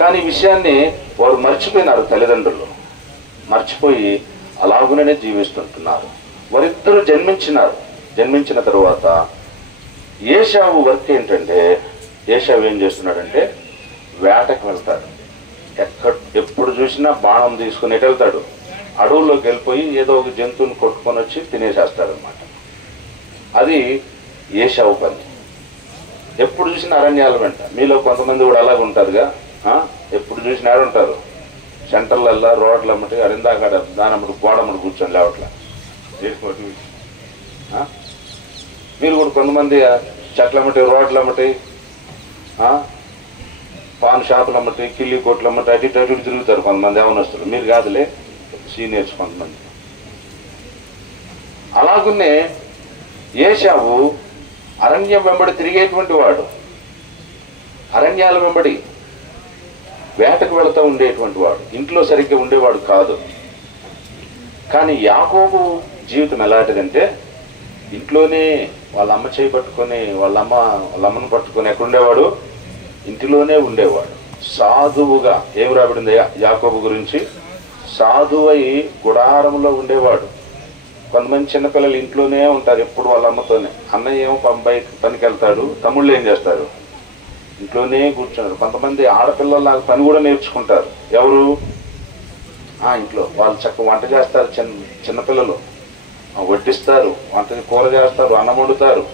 కానీ ఈ విషయాన్ని వారు మర్చిపోయినారు, తల్లిదండ్రులు మర్చిపోయి అలాగుననే జీవిస్తుంటున్నారు. వారిద్దరూ జన్మించిన తరువాత ఏశావు వర్క్ ఏంటంటే, ఏశావు ఏం చేస్తున్నాడంటే వేటకు వెళ్తాడు. ఎప్పుడు చూసినా బాణం తీసుకుని ఎటు వెళ్తాడు, అడవుల్లోకి వెళ్ళిపోయి ఏదో ఒక జంతువుని కొట్టుకొని వచ్చి తినేసేస్తాడు అనమాట. అది ఏశావు పని. ఎప్పుడు చూసినా అరణ్యాల వెంట. మీలో కొంతమంది కూడా అలాగే ఉంటారుగా, ఎప్పుడు చూసినా ఉంటారు సెంటర్లల్లా రోడ్లు అమ్మటి అరిందాకాడ దానమ్మటి గోడమ్మటి కూర్చొని లేవట్లా. మీరు కూడా కొంతమంది చెట్ల అమ్మటి రోడ్లు అమ్మటి పాన్ షాపులు అమ్మటి కిల్లి కోట్లు అమ్మటి అటు ఇటు తిరుగుతారు కొంతమంది యవనస్తులు. మీరు కాదులే, సీనియర్స్ కొంతమంది. అలాగునే ఏశావు అరణ్యం వెంబడి తిరిగేటువంటి వాడు, అరణ్యాల వెంబడి వేటకు వెళుతూ ఉండేటువంటి వాడు, ఇంట్లో సరిగ్గా ఉండేవాడు కాదు. కానీ యాకోబు జీవితం ఎలాంటిదంటే, ఇంట్లోనే వాళ్ళ అమ్మ చేయి పట్టుకొని వాళ్ళ అమ్మను పట్టుకొని ఎక్కడుండేవాడు, ఇంటిలోనే ఉండేవాడు. సాధువుగా ఏం రాబడింది యాకోబు గురించి, సాధువై గుడారంలో ఉండేవాడు. కొంతమంది చిన్నపిల్లలు ఇంట్లోనే ఉంటారు ఎప్పుడు వాళ్ళ అమ్మతోనే. అన్నయ్య ఏమో పనికి వెళ్తాడు, తమ్ముళ్ళు ఏం చేస్తారు, ఇంట్లోనే కూర్చున్నారు. కొంతమంది ఆడపిల్లలు పని కూడా నేర్చుకుంటారు. ఎవరు, ఇంట్లో వాళ్ళు చక్కగా వంట చేస్తారు. చిన్నపిల్లలు వడ్డిస్తారు, వంట కూర చేస్తారు, అన్నం వండుతారు.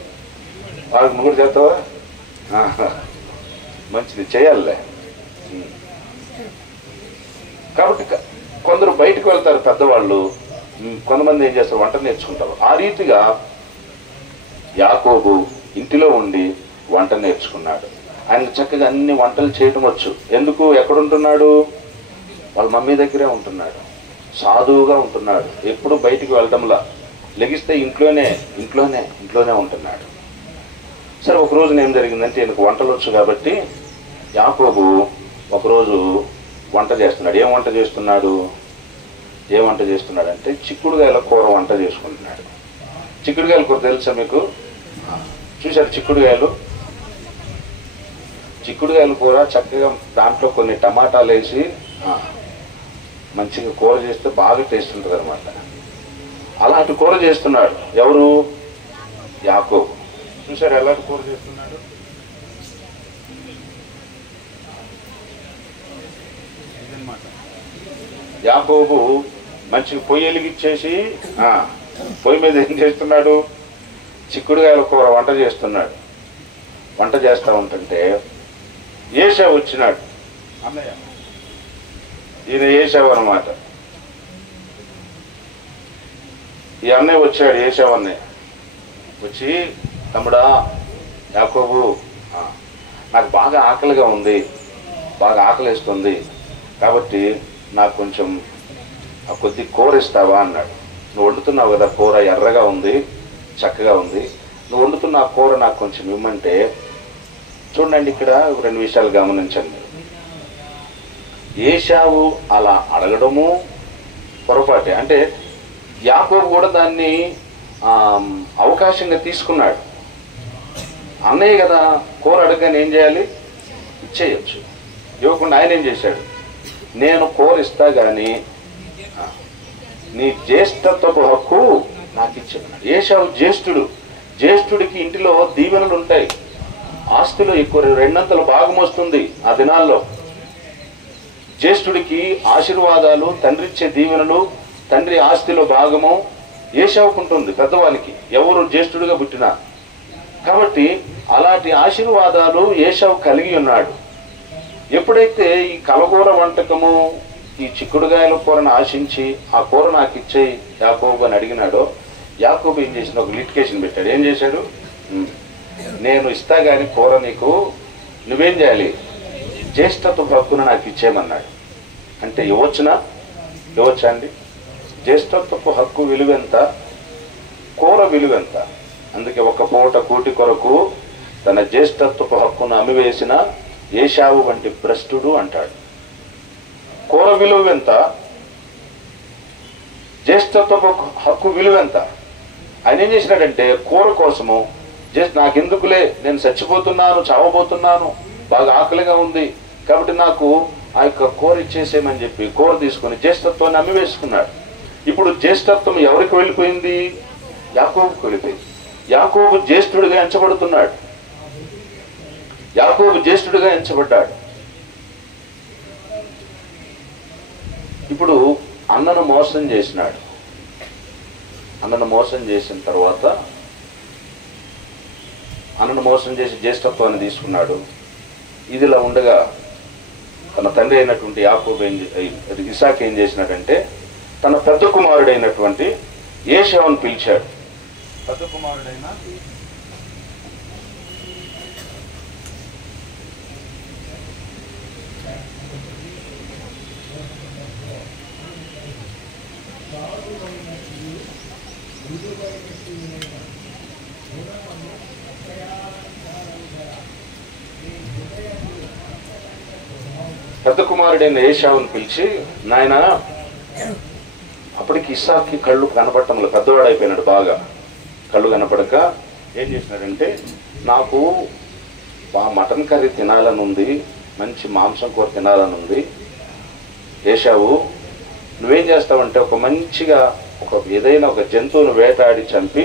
వాళ్ళకి నువ్వు కూడా చేస్తావా? మంచిది, చేయాలే. కాబట్టి కొందరు బయటకు వెళ్తారు పెద్దవాళ్ళు, కొంతమంది ఏం చేస్తారు, వంట నేర్చుకుంటారు. ఆ రీతిగా యాకోబు ఇంటిలో ఉండి వంట నేర్చుకున్నాడు. ఆయన చక్కగా అన్ని వంటలు చేయటం వచ్చు. ఎందుకు, ఎక్కడుంటున్నాడు, వాళ్ళ మమ్మీ దగ్గరే ఉంటున్నాడు, సాధువుగా ఉంటున్నాడు. ఎప్పుడు బయటికి వెళ్ళడంలా, లెగిస్తే ఇంట్లోనే ఉంటున్నాడు. సరే, ఒకరోజు ఏం జరిగిందంటే, ఈయనకు వంటలు వచ్చు కాబట్టి యాకోబు ఒకరోజు వంట చేస్తున్నాడు. ఏం వంట చేస్తున్నాడంటే చిక్కుడుగాయల కూర వంట చేసుకుంటున్నాడు. చిక్కుడుగాయల కూర తెలుసా మీకు? చూశారు చిక్కుడుగాయల కూర చక్కగా దాంట్లో కొన్ని టమాటాలు వేసి మంచిగా కూర చేస్తే బాగా టేస్ట్ ఉంటుంది అనమాట. అలాంటి కూర చేస్తున్నాడు ఎవరు, యాకోబు. చూసారు ఎలాంటి కూర చేస్తున్నాడు? యాకోబు మంచిగా పొయ్యి వెలిగిచ్చేసి పొయ్యి మీద ఏం చేస్తున్నాడు, చిక్కుడుగాయల కూర వంట చేస్తున్నాడు. వంట చేస్తూ ఉంటుంటే ఏశావు వచ్చినాడు. అన్నయ్య, ఈయన ఏశావు అన్నమాట. ఈ అన్నయ్య వచ్చాడు, ఏశావు అన్నయ్య వచ్చి, తమ్ముడా యాకోబు, నాకు బాగా ఆకలిగా ఉంది, బాగా ఆకలిస్తుంది, కాబట్టి నాకు కొంచెం కొద్ది కూర ఇస్తావా అన్నాడు. నువ్వు వండుతున్నావు కదా కూర, ఎర్రగా ఉంది, చక్కగా ఉంది, నువ్వు వండుతున్న ఆ కూర నాకు కొంచెం ఇమ్మంటే. చూడండి, ఇక్కడ రెండు విషయాలు గమనించండి. ఏశావు అలా అడగడము పొరపాటే. అంటే యాకోబు కూడా దాన్ని అవకాశంగా తీసుకున్నాడు. అన్నయ్య కదా కూర అడగగానే ఏం చేయాలి, ఇచ్చేయచ్చు. ఇవ్వకుండా ఆయన ఏం చేశాడు, నేను కూర ఇస్తా కానీ నీ జ్యేష్ఠత్వపు హక్కు నాకు ఇచ్చాడు. ఏశావు జ్యేష్ఠుడికి ఇంటిలో దీవెనలు ఉంటాయి, ఆస్తిలో ఎక్కువ రెండంతల భాగం వస్తుంది. ఆ దినాల్లో జ్యేష్ఠుడికి ఆశీర్వాదాలు, తండ్రి ఇచ్చే దీవెనలు, తండ్రి ఆస్తిలో భాగము ఏశావుకు ఉంటుంది, పెద్దవానికి, ఎవరు జ్యేష్ఠుడిగా పుట్టినా. కాబట్టి అలాంటి ఆశీర్వాదాలు ఏశావు కలిగి ఉన్నాడు. ఎప్పుడైతే ఈ కలగూర వంటకము, ఈ చిక్కుడుగాయల కూరను ఆశించి ఆ కూర నాకు ఇచ్చేయి యాకోబు అని అడిగినాడో, యాకోబు ఏం చేసిన, ఒక లిటికేషన్ పెట్టాడు. ఏం చేశాడు, నేను ఇస్తా కానీ కూర నీకు, నువ్వేం చేయాలి, జ్యేష్ఠత్వ హక్కును నాకు ఇచ్చేయమన్నాడు. అంటే ఇవ్వచ్చా అండి? జ్యేష్ఠత్వపు హక్కు విలువెంత, కూర విలువెంత? అందుకే ఒక పూట కూటి కొరకు తన జ్యేష్ఠత్వపు హక్కును అమ్మివేసిన ఏశావు వంటి భ్రష్టుడు అంటాడు. కూర విలువెంత, జ్యేష్ఠత్వపు హక్కు విలువెంత? ఆయన ఏం చేసినాడంటే, కూర కోసము నాకెందుకులే, నేను చచ్చిపోతున్నాను, చావబోతున్నాను, బాగా ఆకలిగా ఉంది, కాబట్టి నాకు ఆ యొక్క కూర ఇచ్చేసేయమని చెప్పి కూర తీసుకొని జ్యేష్ఠత్వాన్ని అమ్మివేసుకున్నాడు. ఇప్పుడు జ్యేష్ఠత్వం ఎవరికి వెళ్ళిపోయింది? యాకోబుకు వెళ్ళిపోయింది. యాకోబు జ్యేష్ఠుడిగా ఎంచబడుతున్నాడు. యాకోబు జ్యేష్ఠుడిగా ఎంచబడ్డాడు. ఇప్పుడు అన్నను మోసం చేసినాడు. అన్నను మోసం చేసిన తర్వాత అన్నను మోసం చేసి జ్యేష్ఠత్వాన్ని తీసుకున్నాడు. ఇదిలా ఉండగా తన తండ్రి అయినటువంటి యాకోబు ఇసాకు ఏం చేసినాడంటే తన పెద్ద కుమారుడైనటువంటి ఏశావును పిలిచాడు. పెద్ద కుమారుడైన పెద్ద కుమారుడైన ఏశావును పిలిచి, నాయన, అప్పటికి ఇస్సాక్కి కళ్ళు కనపడటంలో పెద్దవాడు అయిపోయినాడు. బాగా కళ్ళు కనపడక ఏం చేసినాడంటే, నాకు మటన్ కర్రీ తినాలని ఉంది, మంచి మాంసం కూర తినాలని ఉంది. ఏశావు, నువ్వేం చేస్తావంటే ఒక మంచిగా ఏదైనా ఒక జంతువును వేటాడి చంపి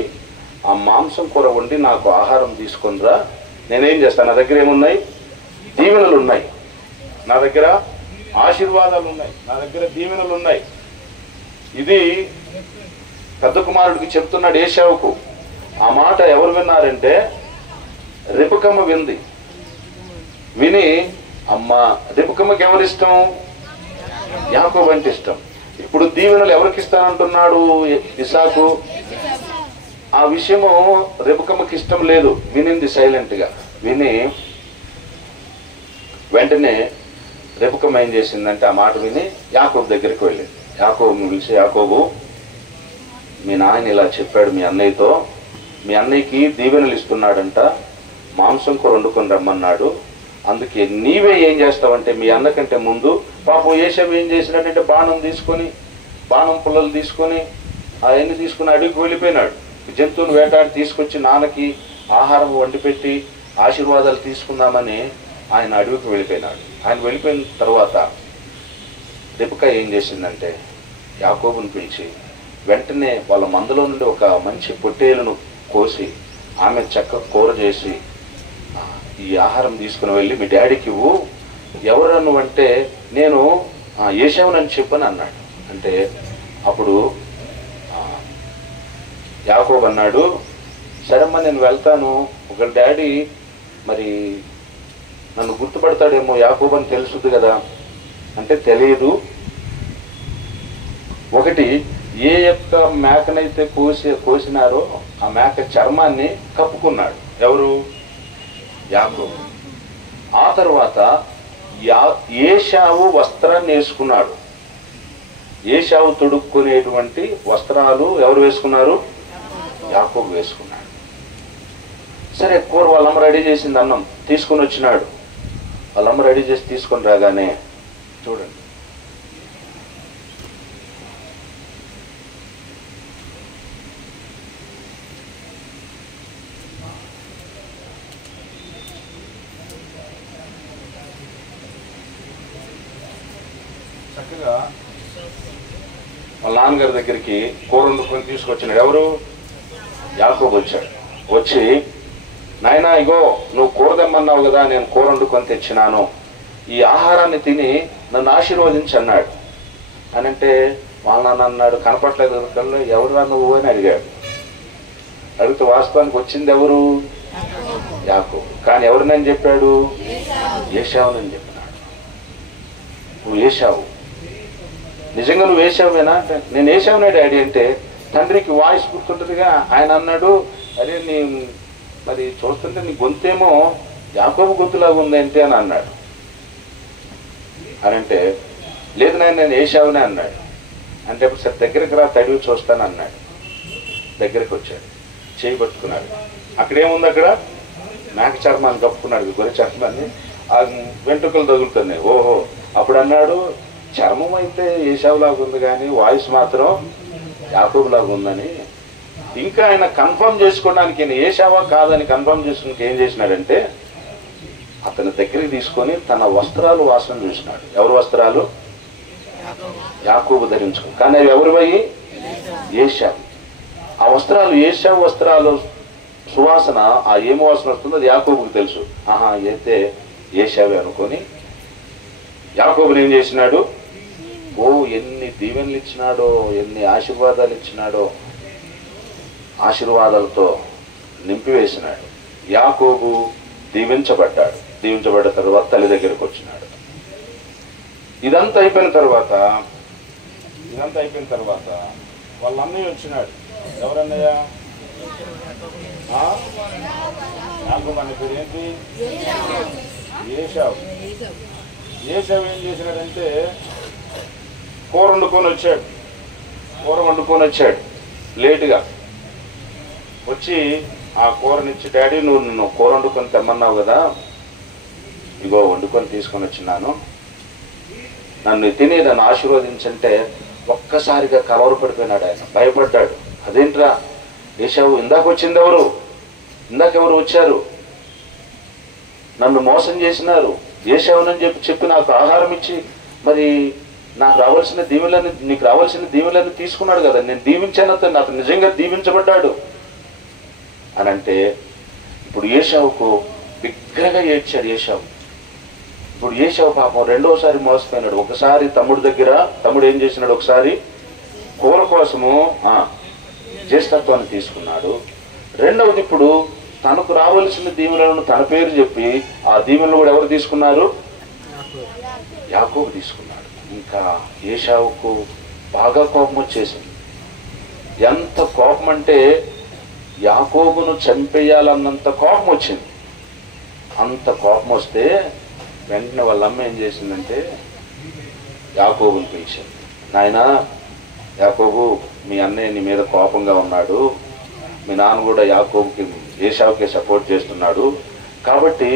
ఆ మాంసం కూర వండి నాకు ఆహారం తీసుకొనిరా. నేనేం చేస్తాను, నా దగ్గర ఏమున్నాయి? దీవెనలు ఉన్నాయి, నా దగ్గర ఆశీర్వాదాలు ఉన్నాయి, నా దగ్గర దీవెనలు ఉన్నాయి. ఇది పెద్ద కుమారుడికి చెప్తున్నాడు ఏశావుకు. ఆ మాట ఎవరు విన్నారంటే రెబెక్కమ్మ వింది. విని, అమ్మ, రెబెక్కమ్మకి ఎవరిష్టం? యాకోబు అంటే ఇష్టం. ఇప్పుడు దీవెనలు ఎవరికి ఇస్తానంటున్నాడు ఇసాకు? ఆ విషయము రెబెక్కమ్మకి ఇష్టం లేదు. వినింది సైలెంట్ గా. విని వెంటనే రెబెక్కమ్మ ఏం చేసిందంటే ఆ మాట విని యాకోబు దగ్గరికి వెళ్ళింది. యాకోబుని పిలిచి, యాకోబు, మీ నాయన ఇలా చెప్పాడు మీ అన్నయ్యతో, మీ అన్నయ్యకి దీవెనలు ఇస్తున్నాడంట, మాంసం కూర వండుకొని రమ్మన్నాడు. అందుకే నీవే ఏం చేస్తావంటే మీ అన్న కంటే ముందు పాపం ఏశావు ఏం చేసినాడంటే బాణం పుల్లలు తీసుకొని అవన్నీ తీసుకుని అడవికి వెళ్ళిపోయినాడు. జంతువును వేటాడి తీసుకొచ్చి నాన్నకి ఆహారం వండి పెట్టి ఆశీర్వాదాలు తీసుకుందామని ఆయన అడవికి వెళ్ళిపోయినాడు. ఆయన వెళ్ళిపోయిన తర్వాత రెబెక్క ఏం చేసిందంటే యాకోబుని పిలిచి వెంటనే వాళ్ళ మందలో నుండి ఒక మంచి పొట్టేలును కోసి ఆమె చక్కగా కూర చేసి, ఈ ఆహారం తీసుకుని వెళ్ళి మీ డాడీకి ఇవ్వు. ఎవరను అంటే నేను ఏశావునని చెప్పని అన్నాడు. అంటే అప్పుడు యాకోబు అన్నాడు, సరేమ్మా నేను వెళ్తాను, ఒక డాడీ మరి నన్ను గుర్తుపడతాడేమో, యాకోబు అని తెలుసుద్ది కదా అంటే తెలియదు. ఒకటి, ఏ యొక్క మేకనైతే కోసినారో ఆ మేక చర్మాన్ని కప్పుకున్నాడు. ఎవరు? యాకోబు. ఆ తర్వాత ఏశావు వస్త్రాన్ని వేసుకున్నాడు. ఏశావు తొడుక్కునేటువంటి వస్త్రాలు ఎవరు వేసుకున్నారు? యాకోబు వేసుకున్నాడు. సరే, కూర వాళ్ళమ్మ రెడీ చేసింది, అన్నం తీసుకొని వచ్చినాడు. వాళ్ళమ్మ రెడీ చేసి తీసుకొని రాగానే చూడండి, చక్కగా వాళ్ళ నాన్నగారి దగ్గరికి కూర వండుకొని తీసుకొచ్చినాడు. ఎవరు? యాకోబు వచ్చాడు. వచ్చి, నాయనా, ఇగో నువ్వు కూర తెమ్మన్నావు కదా, నేను కూర వండుకొని తెచ్చినాను, ఈ ఆహారాన్ని తిని నన్ను ఆశీర్వదించి అన్నాడు. అని అంటే వాళ్ళ నాన్న అన్నాడు, కనపట్లేదు కళ్ళు, ఎవరురా నువ్వు అని అడిగాడు. అడిగితే వాస్తవానికి వచ్చింది ఎవరు? యాకోబు. కానీ ఎవరినని చెప్పాడు? ఏశావునని చెప్పినాడు. నువ్వు ఏశావు, నిజంగా నువ్వు ఏశావేనా అంటే నేను ఏశావునే డాడీ అంటే తండ్రికి వాయిస్ గుర్తుంటుందిగా. ఆయన అన్నాడు, అరే నీ మరి చూస్తుంటే నీ గొంతేమో యాకోబు గొంతులాగా ఉందంటే అని అన్నాడు. అని అంటే లేదు నేను ఏశావునే అన్నాడు. అంటే ఇప్పుడు సరే దగ్గరికి రా, తడివి చూస్తాను అన్నాడు. దగ్గరికి వచ్చాడు, చేయి పట్టుకున్నాడు. అక్కడేముంది? అక్కడ మేక చర్మాన్ని కప్పుకున్నాడు, గొర్రె చర్మాన్ని. ఆ వెంట్రుకలు తగులుతున్నాయి. ఓహో, అప్పుడు అన్నాడు, చర్మం అయితే ఏశావులాగా ఉంది కానీ వాయిస్ మాత్రం యాకోబులాగా ఉందని. ఇంకా ఆయన కన్ఫర్మ్ చేసుకోవడానికి, ఈయన ఏశావా కాదని కన్ఫర్మ్ చేసుకోవడానికి ఏం చేసినాడంటే అతని దగ్గరికి తీసుకొని తన వస్త్రాలు వాసన చూసినాడు. ఎవరి వస్త్రాలు? యాకోబు ధరించుకో. కానీ అవి ఎవరు పోయి? ఏశావు. ఆ వస్త్రాలు ఏశావు వస్త్రాలు సువాసన, ఆ ఏమి వాసన వస్తుందో అది యాకోబుకి తెలుసు. ఆహా, అయితే ఏశావే అనుకొని యాకోబుని ఏం చేసినాడు? ఓ ఎన్ని దీవెనలు ఇచ్చినాడో, ఎన్ని ఆశీర్వాదాలు ఇచ్చినాడో, ఆశీర్వాదాలతో నింపివేసినాడు. యాకోబు దీవించబడ్డాడు. దీవించబడ్డ తర్వాత తల్లి దగ్గరికి వచ్చినాడు. ఇదంతా అయిపోయిన తర్వాత వాళ్ళ అన్నయ్య వచ్చినాడు. ఎవరన్నయ్య? యాకోబు అనే పేరు ఏంటి? ఏశావు. ఏశావు ఏం చేసినాడంటే కూర వండుకొని వచ్చాడు లేటుగా వచ్చి ఆ కూరనిచ్చి, డాడీ నువ్వు కూర వండుకొని తెమ్మన్నావు కదా, ఇగో వండుకొని తీసుకొని వచ్చినాను, నన్ను తిని నన్ను ఆశీర్వదించంటే ఒక్కసారిగా కలవరపడిపోయినాడు. ఆయన భయపడ్డాడు. అదేంట్రా ఏశావు, ఇందాకెవరు వచ్చారు, నన్ను మోసం చేసినారు, ఏశావునని చెప్పి నాకు ఆహారం ఇచ్చి మరి నీకు రావాల్సిన దీవెనలను తీసుకున్నాడు కదా, నేను దీవించాను, అతను నిజంగా దీవించబడ్డాడు అని అంటే, ఇప్పుడు ఏశావుకు బిగ్గరగా ఏడ్చాడు ఏశావు. ఇప్పుడు ఏశావు పాపం రెండోసారి మోసపోయినాడు. ఒకసారి తమ్ముడు ఏం చేసినాడు, ఒకసారి కూర కోసము జ్యేష్ఠత్వాన్ని తీసుకున్నాడు. రెండవది ఇప్పుడు తనకు రావాల్సిన దీవెనలను తన పేరు చెప్పి ఆ దీవెనలు కూడా ఎవరు తీసుకున్నారు? యాకోబు తీసుకున్నాడు. ఇంకా ఏశావుకు బాగా కోపం వచ్చేసింది. ఎంత కోపం అంటే యాకోబును చంపేయాలన్నంత కోపం వచ్చింది. అంత కోపం వస్తే వెంటనే వాళ్ళ అమ్మ ఏం చేసిందంటే యాకోబుని పిలిచింది. నాయనా యాకోబు, మీ అన్నయ్య నీ మీద కోపంగా ఉన్నాడు, మీ నాన్న కూడా ఏశావుకే సపోర్ట్ చేస్తున్నాడు, కాబట్టి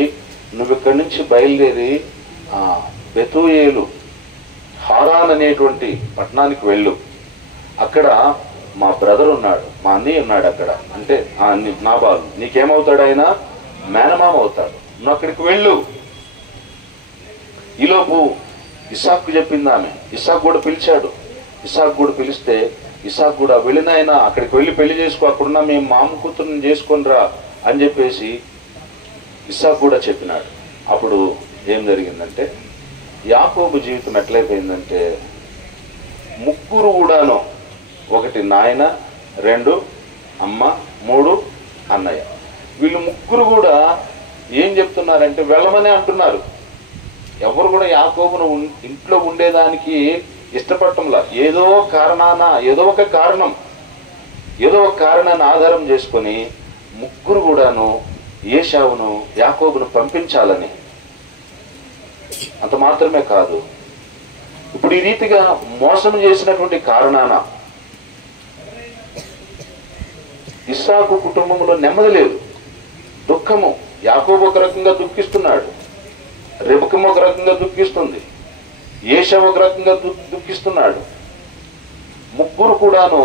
నువ్వు ఇక్కడి నుంచి బయలుదేరి బెతూయేలు హారాన్ అనేటువంటి పట్టణానికి వెళ్ళు. అక్కడ మా బ్రదర్ ఉన్నాడు, మా అన్నయ్య ఉన్నాడు అక్కడ, అంటే నాబాలు, నీకేమవుతాడు? ఆయన మేనమామ అవుతాడు, నువ్వు అక్కడికి వెళ్ళు. ఈలోపు ఇస్సాకు చెప్పింది ఆమె. ఇస్సాకు కూడా పిలిచాడు. ఇస్సాకు కూడా పిలిస్తే ఇస్సాకు కూడా వెళ్ళినాయన అక్కడికి వెళ్ళి పెళ్లి చేసుకో, అక్కడున్న మీ మామ కూతురుని చేసుకొని రా అని చెప్పేసి ఇస్సాకు కూడా చెప్పినాడు. అప్పుడు ఏం జరిగిందంటే యాకోబు జీవితం ఎట్లయిపోయిందంటే ముగ్గురు కూడాను, ఒకటి నాయన, రెండు అమ్మ, మూడు అన్నయ్య, వీళ్ళు ముగ్గురు కూడా ఏం చెప్తున్నారంటే వెళ్ళమనే అంటున్నారు. ఎవరు కూడా యాకోబును ఇంట్లో ఉండేదానికి ఇష్టపడటంలా. ఏదో ఒక కారణాన్ని ఆధారం చేసుకొని ముగ్గురు కూడాను ఏశావును యాకోబును పంపించాలని. అంత మాత్రమే కాదు, ఇప్పుడు ఈ రీతిగా మోసం చేసినటువంటి కారణాన ఇస్సాకు కుటుంబంలో నెమ్మది లేదు, దుఃఖము. యాకోబు ఒక రకంగా దుఃఖిస్తున్నాడు, రెబెకా ఒక రకంగా దుఃఖిస్తుంది, ఏశావు ఒక రకంగా దుఃఖిస్తున్నాడు. ముగ్గురు కూడాను,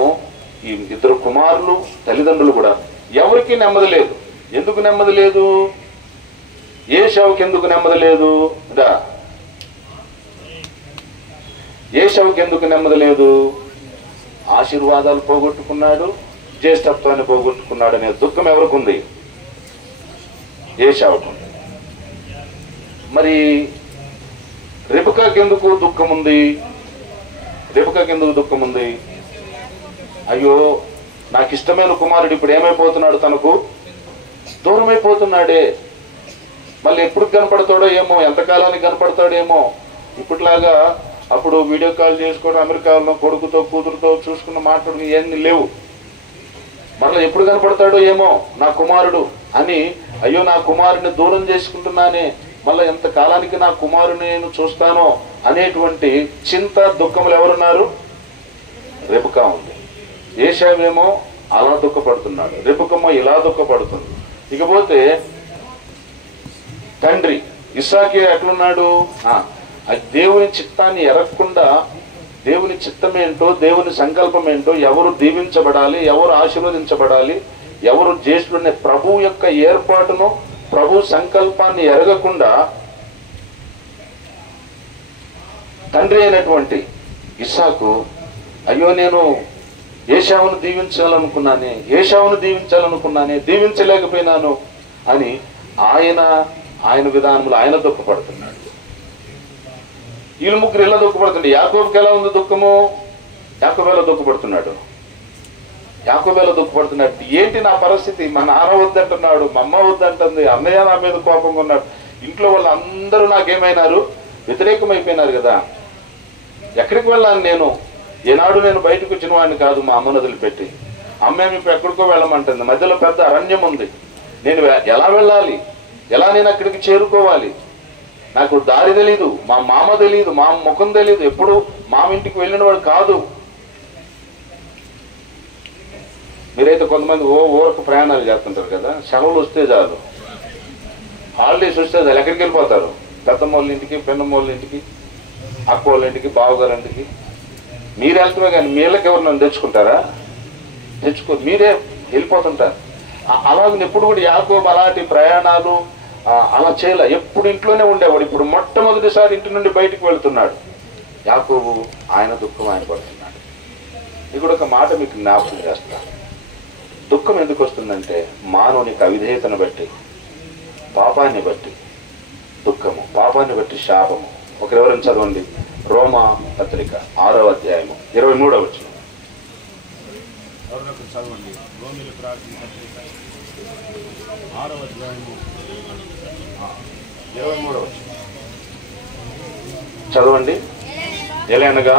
ఈ ఇద్దరు కుమారులు, తల్లిదండ్రులు కూడా ఎవరికి నెమ్మది లేదు. ఎందుకు నెమ్మది లేదు? ఏశావుకి ఎందుకు నెమ్మది లేదు? ఏశావుకి ఎందుకు నెమ్మది లేదు? ఆశీర్వాదాలు పోగొట్టుకున్నాడు, జ్యేష్ఠత్వాన్ని పోగొట్టుకున్నాడు అనే దుఃఖం ఎవరికి ఉంది? ఏశావుకు. మరి రెబెకాకి ఎందుకు దుఃఖం ఉంది? అయ్యో, నాకు ఇష్టమైన కుమారుడు ఇప్పుడు ఏమైపోతున్నాడు? తనకు దూరం అయిపోతున్నాడే. మళ్ళీ ఎప్పుడు కనపడతాడో ఏమో, ఎంతకాలానికి కనపడతాడేమో. ఇప్పటిలాగా అప్పుడు వీడియో కాల్ చేసుకోవడం, అమెరికాలో కొడుకుతో కూతురుతో చూసుకున్న మాట్లాడు ఇవన్నీ లేవు. మళ్ళీ ఎప్పుడు కనపడతాడో ఏమో నా కుమారుడు అని, అయ్యో నా కుమారుడిని దూరం చేసుకుంటున్నానే, మళ్ళీ ఎంత కాలానికి నా కుమారుని నేను చూస్తానో అనేటువంటి చింత, దుఃఖములు ఎవరున్నారు? రెబెకా ఉంది. ఏశావేమో అలా దుఃఖపడుతున్నాడు, రెబెకా ఇలా దుఃఖపడుతుంది. ఇకపోతే తండ్రి ఇస్సాకు ఎట్లున్నాడు? దేవుని చిత్తాన్ని ఎరగకుండా, దేవుని చిత్తం ఏంటో, దేవుని సంకల్పం ఏంటో, ఎవరు దీవించబడాలి, ఎవరు ఆశీర్వదించబడాలి, ఎవరు జ్యేష్ఠుడనే ప్రభువు యొక్క ఏర్పాటును ప్రభు సంకల్పాన్ని ఎరగకుండా తండ్రి అయినటువంటి ఇస్సాకు, అయ్యో నేను ఏశావును దీవించాలనుకున్నానే దీవించలేకపోయినాను అని ఆయన విధానంలో ఆయన దుఃఖపడుతున్నాడు. వీళ్ళు ముగ్గురు ఎలా దుఃఖపడుతుండే? యాకోబుకి ఎలా ఉంది దుఃఖము? యాకోబు ఎలా దుఃఖపడుతున్నాడు? ఏంటి నా పరిస్థితి? మా నాన్న వద్దంటున్నాడు, మా అమ్మ వద్దంటుంది, అన్నయ్య నా మీద కోపంగా ఉన్నాడు, ఇంట్లో వాళ్ళు అందరూ నాకేమైనారు? వ్యతిరేకమైపోయినారు కదా. ఎక్కడికి వెళ్ళాను నేను? ఏనాడు నేను బయటకు వచ్చిన వాడిని కాదు మా అమ్మను వదిలిపెట్టి. అమ్మేమి ఇప్పుడు ఎక్కడికో వెళ్ళమంటుంది, మధ్యలో పెద్ద అరణ్యం ఉంది, నేను ఎలా వెళ్ళాలి? ఎలా నేను అక్కడికి చేరుకోవాలి? నాకు దారి తెలీదు, మా మామ తెలీదు, మా ముఖం తెలీదు, ఎప్పుడు మామ ఇంటికి వెళ్ళిన వాడు కాదు. మీరైతే కొంతమంది ఊరకు ప్రయాణాలు చేస్తుంటారు కదా, సెలవులు వస్తే చాలు, హాలిడేస్ వస్తే చాలు, ఎక్కడికి వెళ్ళిపోతారు? పెద్దమ్మ వాళ్ళ ఇంటికి, పెన్నమ్మ వాళ్ళ ఇంటికి, అక్క వాళ్ళ ఇంటికి, బావగారి ఇంటికి. మీరు వెళ్తున్నా కానీ మీళ్ళకి ఎవరు నన్ను తెచ్చుకుంటారా? మీరే వెళ్ళిపోతుంటారు. అలాగే ఎప్పుడు కూడా యాకోబు అలాంటి ప్రయాణాలు అలా చేయలే, ఎప్పుడు ఇంట్లోనే ఉండేవాడు. ఇప్పుడు మొట్టమొదటిసారి ఇంటి నుండి బయటికి వెళుతున్నాడు యాకోబు. ఆయన దుఃఖం ఆయన పడుతున్నాడు. ఇక్కడ ఒక మాట మీకు జ్ఞాపకం చేస్తా. దుఃఖం ఎందుకు వస్తుందంటే మానవునికి అవిధేయతను బట్టి, పాపాన్ని బట్టి దుఃఖము, పాపాన్ని బట్టి శాపము. ఒకరెవరైనా చదవండి, రోమా పత్రిక 6వ అధ్యాయము 23వ వచనం. చదవండి, రోమీయులకు రాసిన పత్రిక 6వ అధ్యాయము 23వ వచనం చదవండి. ఎలానగా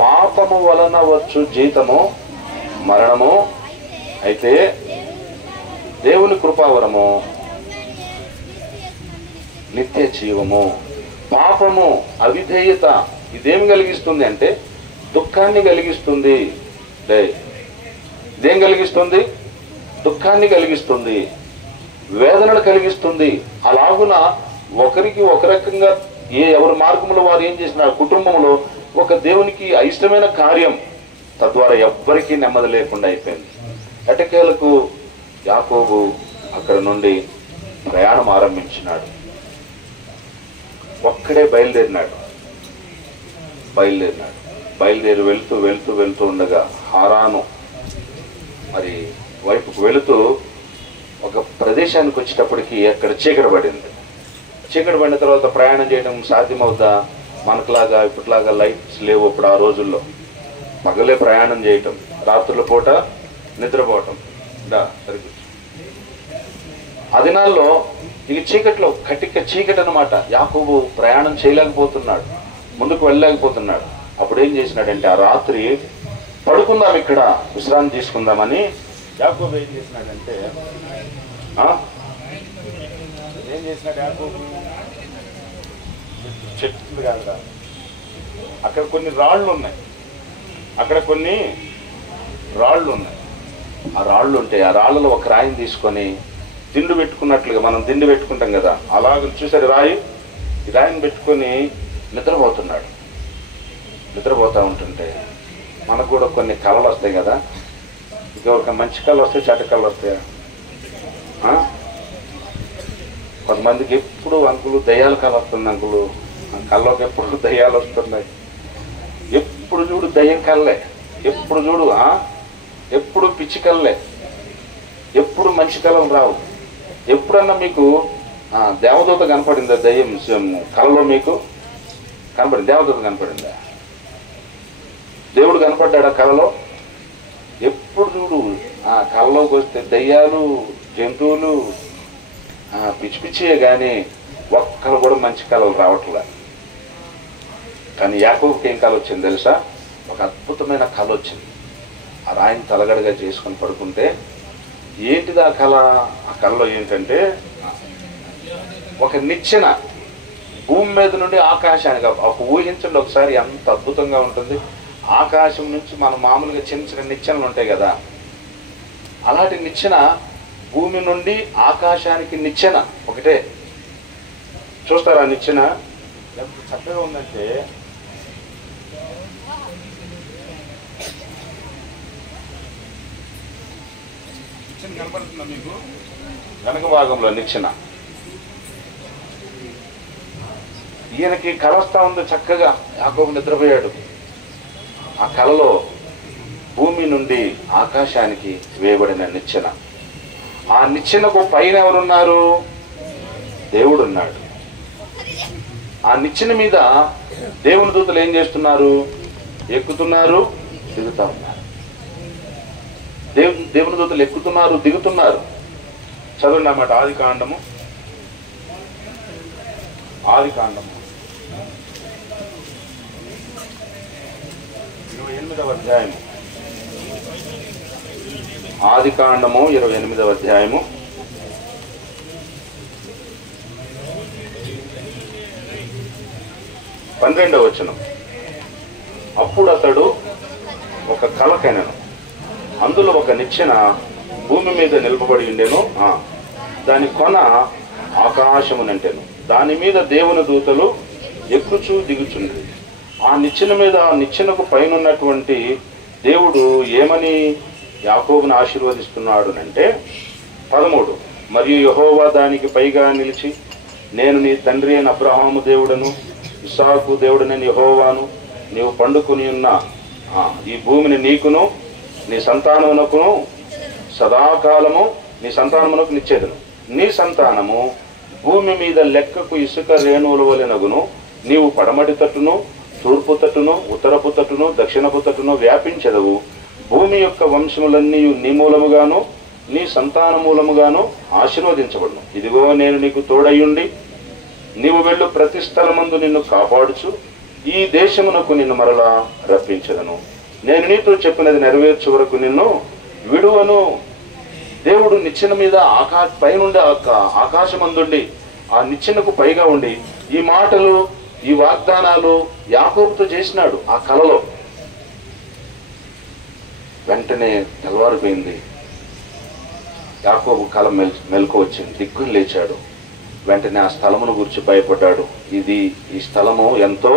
పాపము వలన వచ్చు జీతము మరణము, అయితే దేవుని కృపావరము నిత్య జీవము. పాపము, అవిధేయత ఇదేమి కలిగిస్తుంది అంటే దుఃఖాన్ని కలిగిస్తుంది. ఇదేం కలిగిస్తుంది? దుఃఖాన్ని కలిగిస్తుంది, వేదనను కలిగిస్తుంది. అలాగున ఒకరికి ఒక రకంగా ఎవరి మార్గంలో వారు ఏం చేసిన కుటుంబంలో ఒక దేవునికి అయిష్టమైన కార్యం, తద్వారా ఎవ్వరికీ నెమ్మది లేకుండా అయిపోయింది. ఎటకేలకు యాకోబు అక్కడ నుండి ప్రయాణం ఆరంభించినాడు. ఒక్కడే బయలుదేరి వెళ్తూ ఉండగా హారాను మరి వైపుకు వెళుతూ ఒక ప్రదేశానికి వచ్చేటప్పటికి అక్కడ చీకటి పడిన తర్వాత ప్రయాణం చేయడం సాధ్యమవుతా? మనకులాగా ఇప్పటిలాగా లైట్స్ లేవు అప్పుడు ఆ రోజుల్లో. పగలే ప్రయాణం చేయటం, రాత్రుల పూట నిద్రపోవటం. సరిగ్గా ఆ దినాల్లో ఇక చీకట్లో కటిక చీకటి అనమాట. యాకోబు ప్రయాణం చేయలేకపోతున్నాడు, ముందుకు వెళ్ళలేకపోతున్నాడు. అప్పుడు ఏం చేసినాడంటే ఆ రాత్రి పడుకుందాం, ఇక్కడ విశ్రాంతి తీసుకుందామని యాకోబు ఏం చేసినాడంటే చెట్లు కాదురా, అక్కడ కొన్ని రాళ్ళు ఉన్నాయి, ఆ రాళ్ళు ఉంటే ఆ రాళ్ళలో ఒక రాయిని తీసుకొని దిండు పెట్టుకున్నట్లుగా మనం దిండు పెట్టుకుంటాం కదా, అలాగ చూసారు ఈ రాయిని పెట్టుకొని నిద్రపోతూ ఉంటుంటే మనకు కూడా కొన్ని కళలు వస్తాయి కదా. ఇక ఒక మంచి కళలు వస్తాయి, చెడ్డ కళలు వస్తాయా? కొంతమందికి ఎప్పుడు అంకులు దయ్యాల కళ వస్తుంది, అంకులు కళ్ళలోకి ఎప్పుడు దయ్యాలు వస్తున్నాయి, ఎప్పుడు చూడు దయ్యం కళ్ళే, ఎప్పుడు చూడు ఎప్పుడు పిచ్చి కళ్ళే, ఎప్పుడు మంచి కళలు రావు. ఎప్పుడన్నా మీకు దేవదూత కనపడిందా? దయ్యం కళలో మీకు కనపడింది? దేవదూత కనపడిందా? దేవుడు కనపడ్డా కళలో? ఎప్పుడు చూడు కళ్ళలోకి వస్తే దయ్యాలు, జంతువులు, పిచ్చి పిచ్చియే కానీ ఒక్కరు కూడా మంచి కళలు రావట్లే. కానీ యాకోబుకి ఏం కళ వచ్చింది తెలుసా? ఒక అద్భుతమైన కళ వచ్చింది. ఆ రాయిని తలగడగా చేసుకొని పడుకుంటే ఏంటిది ఆ కళ? ఆ కళలో ఏంటంటే ఒక నిచ్చెన భూమి మీద నుండి ఆకాశానికి, ఒక ఊహించండి ఒకసారి ఎంత అద్భుతంగా ఉంటుంది. ఆకాశం నుంచి మనం మామూలుగా చిన్న చిన్న నిచ్చెనలు ఉంటాయి కదా, అలాంటి నిచ్చెన భూమి నుండి ఆకాశానికి నిచ్చెన ఒకటే. చూస్తారా నిచ్చెన ఎంత చక్కగా ఉందంటే, నిచ్చెన కనపడుతుందా మీకు? వెనక భాగంలో నిచ్చెన. ఈయనకి కల వస్తా ఉంది, చక్కగా యాకోబు నిద్రపోయాడు. ఆ కలలో భూమి నుండి ఆకాశానికి వేయబడిన నిచ్చెన. ఆ నిచ్చెనకు పైన ఎవరున్నారు? దేవుడు ఉన్నాడు. ఆ నిచ్చెన మీద దేవుని దూతలు ఏం చేస్తున్నారు? ఎక్కుతున్నారు, దిగుతా ఉన్నారు. దేవుని దూతలు ఎక్కుతున్నారు, దిగుతున్నారు. చదవండి అన్నమాట. ఆది కాండము 28వ అధ్యాయము. ఆది కాండము 28వ అధ్యాయము 12వ వచనం. అప్పుడు అతడు ఒక కల కనెను, అందులో ఒక నిచ్చెన భూమి మీద నిలపబడి ఉండెను, దాని కొన ఆకాశమునంటెను, దాని మీద దేవుని దూతలు ఎక్కుచూ దిగుచుండ్రి. ఆ నిచ్చెన మీద, ఆ నిచ్చెనకు పైన ఉన్నటువంటి దేవుడు ఏమని యాకోబును ఆశీర్వదిస్తున్నాడు అంటే 13, మరియు యెహోవా దానికి పైగా నిలిచి, నేను నీ తండ్రి అయిన అబ్రహాము దేవుడను, ఇస్సాకు దేవుడనని యెహోవాను, నీవు పండుకొని ఉన్న ఈ భూమిని నీకును నీ సంతానమునకును సదాకాలము నీ సంతానమునకు నిచ్చేదను. నీ సంతానము భూమి మీద లెక్కకు ఇసుక రేణువుల వలెనగును. నీవు పడమటి తట్టును, తూర్పు తట్టును, ఉత్తరపు తట్టును, దక్షిణపు తట్టును వ్యాపించెదవు. భూమి యొక్క వంశములన్నీ నీ మూలముగాను నీ సంతాన మూలముగాను ఆశీర్వదించబడును. ఇదిగో నేను నీకు తోడయ్యుండి నీవు వెళ్ళు ప్రతి స్థలమందు నిన్ను కాపాడుచు ఈ దేశమునకు నిన్ను మరలా రప్పించదను. నేను నీతో చెప్పినది నెరవేర్చు వరకు నిన్ను విడువను. దేవుడు నిచ్చెన మీద పైనుండి ఆకాశమందుండి ఆ నిచ్చెనకు పైగా ఉండి ఈ మాటలు, ఈ వాగ్దానాలు యాకోబుతో చేసినాడు ఆ కలలో. వెంటనే తెల్లవారిపోయింది. యాకోబు కల మెలకు వచ్చింది, దిక్కుని లేచాడు. వెంటనే ఆ స్థలమును గురించి భయపడ్డాడు. ఈ స్థలము ఎంతో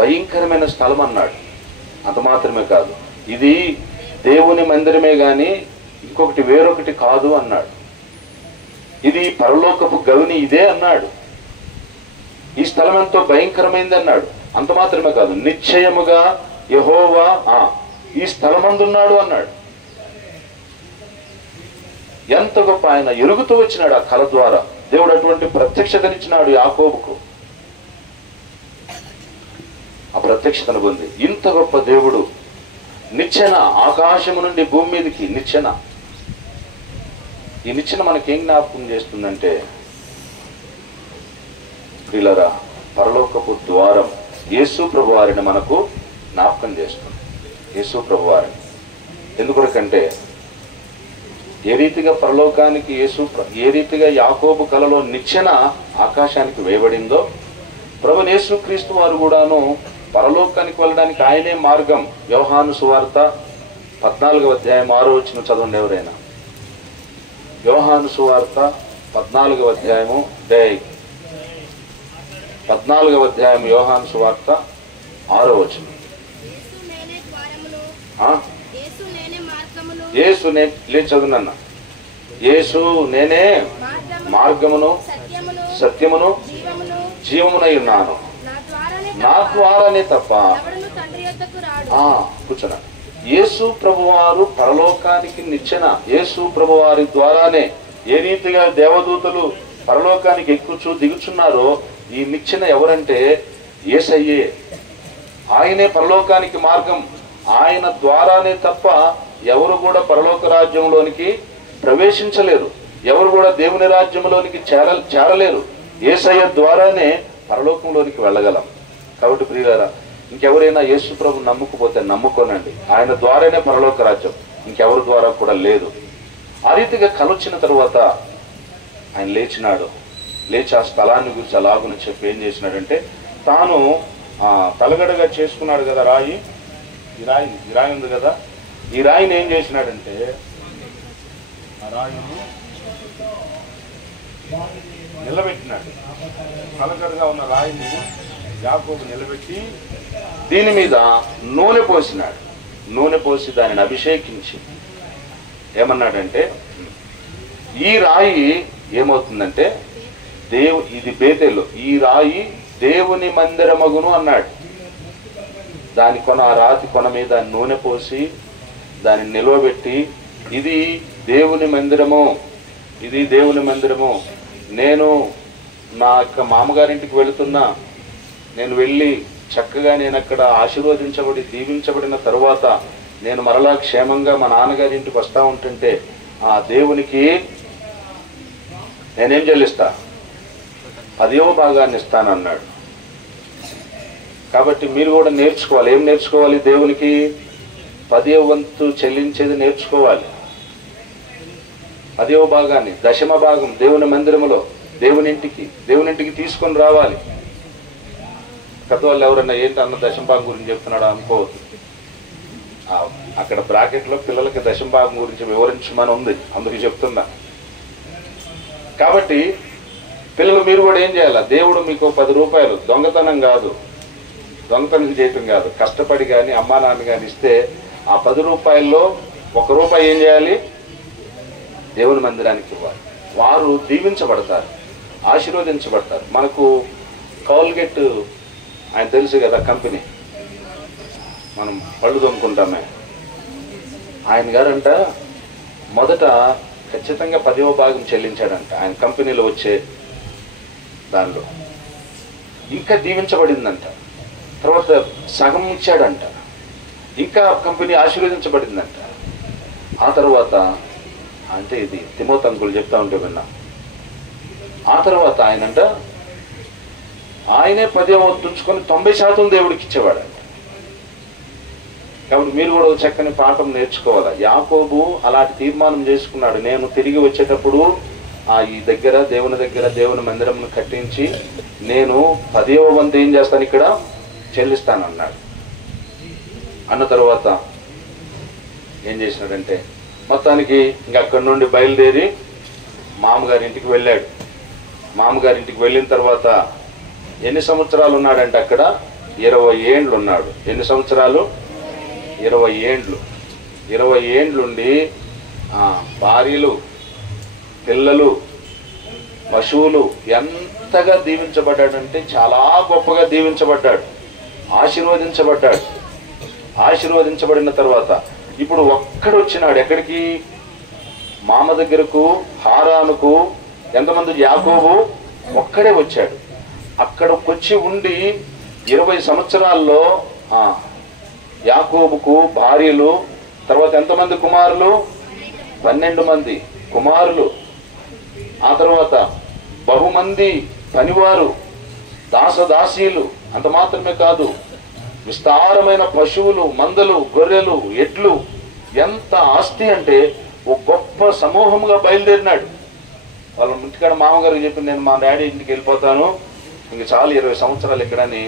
భయంకరమైన స్థలం అన్నాడు. అంత మాత్రమే కాదు, ఇది దేవుని మందిరమే గాని ఇంకొకటి వేరొకటి కాదు అన్నాడు. ఇది పరలోకపు గవిని ఇదే అన్నాడు. ఈ స్థలం ఎంతో భయంకరమైంది అన్నాడు. అంత మాత్రమే కాదు, నిశ్చయముగా యెహోవా ఈ స్థలమందున్నాడు అన్నాడు. ఎంత గొప్ప! ఆయన ఎరుగుతూ వచ్చినాడు ఆ కళ ద్వారా. దేవుడు అటువంటి ప్రత్యక్షతనిచ్చినాడు యాకోబుకు. ఆ ప్రత్యక్షతను పొంది ఇంత గొప్ప దేవుడు నిచ్చెన, ఆకాశము నుండి భూమి మీదకి నిచ్చెన. ఈ నిచ్చెన మనకేం జ్ఞాపకం చేస్తుందంటే, ప్రియులారా, పరలోకపు ద్వారం యేసు ప్రభువారిని మనకు జ్ఞాపకం చేస్తుంది. యేసు ప్రభువారిని ఎందుకొరకంటే, ఏ రీతిగా పరలోకానికి ఏ రీతిగా యాకోబు కలలో నిచ్చెన ఆకాశానికి వేయబడిందో, ప్రభు యేసుక్రీస్తు వారు కూడాను పరలోకానికి వెళ్ళడానికి ఆయనే మార్గం. యోహాను సువార్త 14వ అధ్యాయం 6వ వచనం చదవండి ఎవరైనా. యోహాను సువార్త 14వ అధ్యాయము 14వ అధ్యాయం యోహాను సువార్త 6వ వచనం. యేసు నేను చదువునన్న. యేసు నేనే మార్గమును సత్యమును జీవమునై ఉన్నాను, నా ద్వారానే తప్ప కూర్చున్నా. యేసు ప్రభువారు పరలోకానికి నిచ్చెన. యేసు ప్రభువారి ద్వారానే ఏ రీతిగా దేవదూతలు పరలోకానికి ఎక్కుచూ దిగుచున్నారో, ఈ నిచ్చెన ఎవరంటే యేసయ్యే. ఆయనే పరలోకానికి మార్గం. ఆయన ద్వారానే తప్ప ఎవరు కూడా పరలోక రాజ్యంలోనికి ప్రవేశించలేరు. ఎవరు కూడా దేవుని రాజ్యంలోనికి చేరలేరు. యేసయ్య ద్వారానే పరలోకంలోనికి వెళ్ళగలం. కాబట్టి ప్రియులారా, ఇంకెవరైనా యేసు ప్రభు నమ్ముకుపోతే నమ్ముకోనండి. ఆయన ద్వారానే పరలోక రాజ్యం, ఇంకెవరి ద్వారా కూడా లేదు. ఆ రీతిగా కలొచ్చిన తరువాత ఆయన లేచినాడు. లేచి ఆ స్థలాన్ని గురించి అలాగుని చెప్పి ఏం చేసినాడంటే, తాను తలగడగా చేసుకున్నాడు కదా రాయి, ఈ రాయి ఉంది కదా, ఈ రాయిని ఏం చేసినాడంటే, ఆ రాయిని నిలబెట్టినాడు. తలగడగా ఉన్న రాయిని యాకోబు నిలబెట్టి దీని మీద నూనె పోసినాడు. నూనె పోసి దానిని అభిషేకించి ఏమన్నాడంటే, ఈ రాయి ఏమవుతుందంటే ఇది బేతేలు, ఈ రాయి దేవుని మందిరమగును అన్నాడు. ఆ రాతి కొన మీద నూనె పోసి దాన్ని నిలవబెట్టి, ఇది దేవుని మందిరము, ఇది దేవుని మందిరము, నేను నా యొక్క మామగారింటికి వెళుతున్నా, నేను వెళ్ళి చక్కగా నేను అక్కడ ఆశీర్వదించబడి దీవించబడిన తరువాత నేను మరలా క్షేమంగా మా నాన్నగారింటికి వస్తూ ఉంటుంటే ఆ దేవునికి నేనేం చెల్లిస్తా? 10వ భాగాన్ని ఇస్తానన్నాడు. కాబట్టి మీరు కూడా నేర్చుకోవాలి. ఏం నేర్చుకోవాలి? దేవునికి 10వ వంతు చెల్లించేది నేర్చుకోవాలి. 10వ భాగాన్ని, 10వ భాగం దేవుని మందిరములో దేవునింటికి తీసుకొని రావాలి. పెద్దవాళ్ళు ఎవరన్నా ఏంటి అన్న 10వ భాగం గురించి చెప్తున్నాడా అనుకోవద్దు. అక్కడ బ్రాకెట్లో పిల్లలకి 10వ భాగం గురించి వివరించమని ఉంది, అందుకు చెప్తున్నా. కాబట్టి పిల్లలు మీరు కూడా ఏం చేయాలి? దేవుడు మీకు 10 రూపాయలు దొంగతనం చేయటం కాదు, కష్టపడి కానీ అమ్మా నాన్న కానీ ఇస్తే ఆ 10 రూపాయల్లో 1 రూపాయి ఏం చేయాలి? దేవుని మందిరానికి ఇవ్వాలి. వారు దీవించబడతారు, ఆశీర్వదించబడతారు. మనకు కౌల్గేట్ ఆయన తెలుసు కదా, కంపెనీ, మనం పళ్ళు దొంగకుంటామే. ఆయన గారంట మొదట ఖచ్చితంగా 10వ భాగం చెల్లించాడంట. ఆయన కంపెనీలో వచ్చే దానిలో ఇంకా దీవించబడిందంట. తర్వాత సగం ఇచ్చాడంట, ఇంకా కంపెనీ ఆశీర్వదించబడిందంట. ఆ తర్వాత అంటే ఇది తిమోతి అంకుల్ చెప్తా ఉంటే విన్నా. ఆ తర్వాత ఆయనే 10వ వంతు ఉంచుకొని 90% దేవుడికి ఇచ్చేవాడంట. కాబట్టి మీరు కూడా చక్కని పాఠం నేర్చుకోవాలి. యాకోబు అలాంటి తీర్మానం చేసుకున్నాడు, నేను తిరిగి వచ్చేటప్పుడు ఈ దేవుని మందిరంను కట్టించి నేను 10వ వంతు ఏం చేస్తాను, ఇక్కడ చెల్లిస్తానన్నాడు. అన్న తర్వాత ఏం చేసినాడంటే మొత్తానికి ఇంక అక్కడి నుండి బయలుదేరి మామగారింటికి వెళ్ళాడు. మామగారింటికి వెళ్ళిన తర్వాత ఎన్ని సంవత్సరాలు ఉన్నాడంటే అక్కడ 20 ఏండ్లు ఉన్నాడు. ఎన్ని సంవత్సరాలు? 20 ఏండ్లు. 20 ఏండ్లుండి భార్యలు, పిల్లలు, పశువులు ఎంతగా దీవించబడ్డాడంటే చాలా గొప్పగా దీవించబడ్డాడు, ఆశీర్వదించబడ్డాడు. ఆశీర్వదించబడిన తర్వాత ఇప్పుడు ఒక్కడొచ్చినాడు ఎక్కడికి? మామ దగ్గరకు, హారానుకు. ఎంతమంది? యాకోబు ఒక్కడే వచ్చాడు. అక్కడికొచ్చి ఉండి 20 సంవత్సరాల్లో యాకోబుకు భార్యలు, తర్వాత ఎంతమంది కుమారులు? 12 మంది కుమారులు. ఆ తర్వాత బహుమంది పనివారు, దాసదాసీలు. అంత మాత్రమే కాదు, విస్తారమైన పశువులు, మందలు, గొర్రెలు, ఎడ్లు. ఎంత ఆస్తి అంటే ఒక గొప్ప సమూహంగా బయలుదేరినాడు. వాళ్ళ ఇంటికాడ మామగారికి చెప్పి నేను మా డాడీ ఇంటికి వెళ్ళిపోతాను, ఇంక చాలు 20 సంవత్సరాలు ఇక్కడని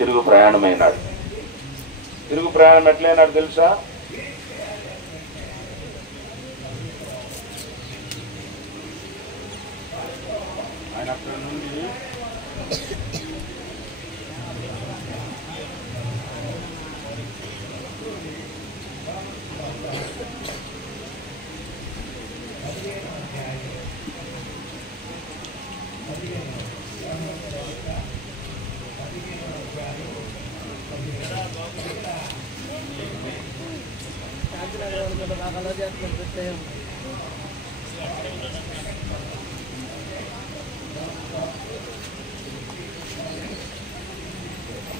తిరుగు ప్రయాణమైనాడు. తిరుగు ప్రయాణం ఎట్లయినాడు తెలుసా? ఆయన అక్కడ నుండి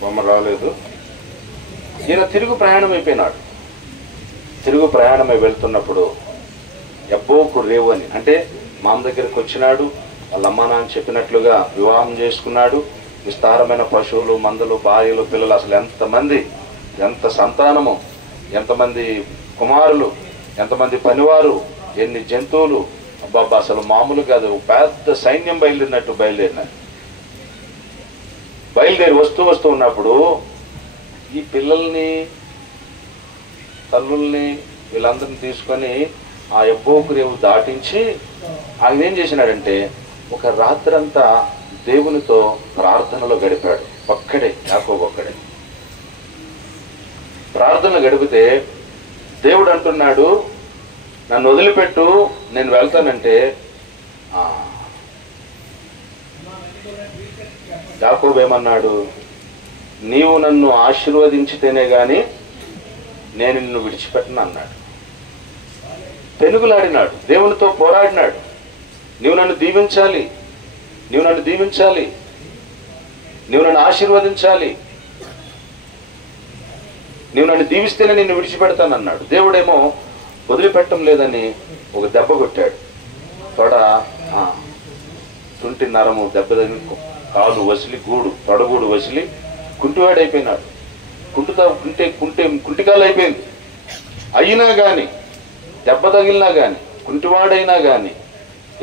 బొమ్మ రాలేదు. ఈయన తిరుగు ప్రయాణం అయిపోయినాడు. తిరుగు ప్రయాణమై వెళ్తున్నప్పుడు ఎబ్బోకు రేవు అని, అంటే మామ దగ్గరికి వచ్చినాడు. వాళ్ళ అమ్మా నాన్న చెప్పినట్లుగా వివాహం చేసుకున్నాడు. విస్తారమైన పశువులు, మందలు, భార్యలు, పిల్లలు. అసలు ఎంతమంది, ఎంత సంతానము, ఎంతమంది కుమారులు, ఎంతమంది పనివారు, ఎన్ని జంతువులు. అబ్బాబ్బా, అసలు మామూలు కాదు. పెద్ద సైన్యం బయలుదేరినారు. బయలుదేరి వస్తూ ఉన్నప్పుడు ఈ పిల్లల్ని, తల్లుల్ని, వీళ్ళందరినీ తీసుకొని ఆ ఎబ్బోకు రేవు దాటించి ఆయన ఏం చేసినాడంటే ఒక రాత్రంతా దేవునితో ప్రార్థనలో గడిపాడు. ఒక్కడే, యాకోబు ఒక్కడే ప్రార్థనలు గడిపితే దేవుడు అంటున్నాడు, నన్ను వదిలిపెట్టు, నేను వెళ్తానంటే యాకోబు ఏమన్నాడు? నీవు నన్ను ఆశీర్వదించితేనే కానీ నేను నిన్ను విడిచిపెట్టను అన్నాడు. పెనుగులాడినాడు, దేవునితో పోరాడినాడు. నీవు నన్ను దీవించాలి, నీవు నన్ను దీవించాలి, నీవు నన్ను ఆశీర్వదించాలి, నీవు నన్ను దీవిస్తేనే నిన్ను విడిచిపెడతానన్నాడు. దేవుడేమో వదిలిపెట్టడం లేదని ఒక దెబ్బ కొట్టాడు. తుంటి నరము దెబ్బ తగిలి కాలు వసిలి తొడగూడు వసిలి కుంటివాడైపోయినాడు. కుంటికాలు అయిపోయింది. అయినా కానీ, దెబ్బ తగిలినా కానీ, కుంటివాడైనా కానీ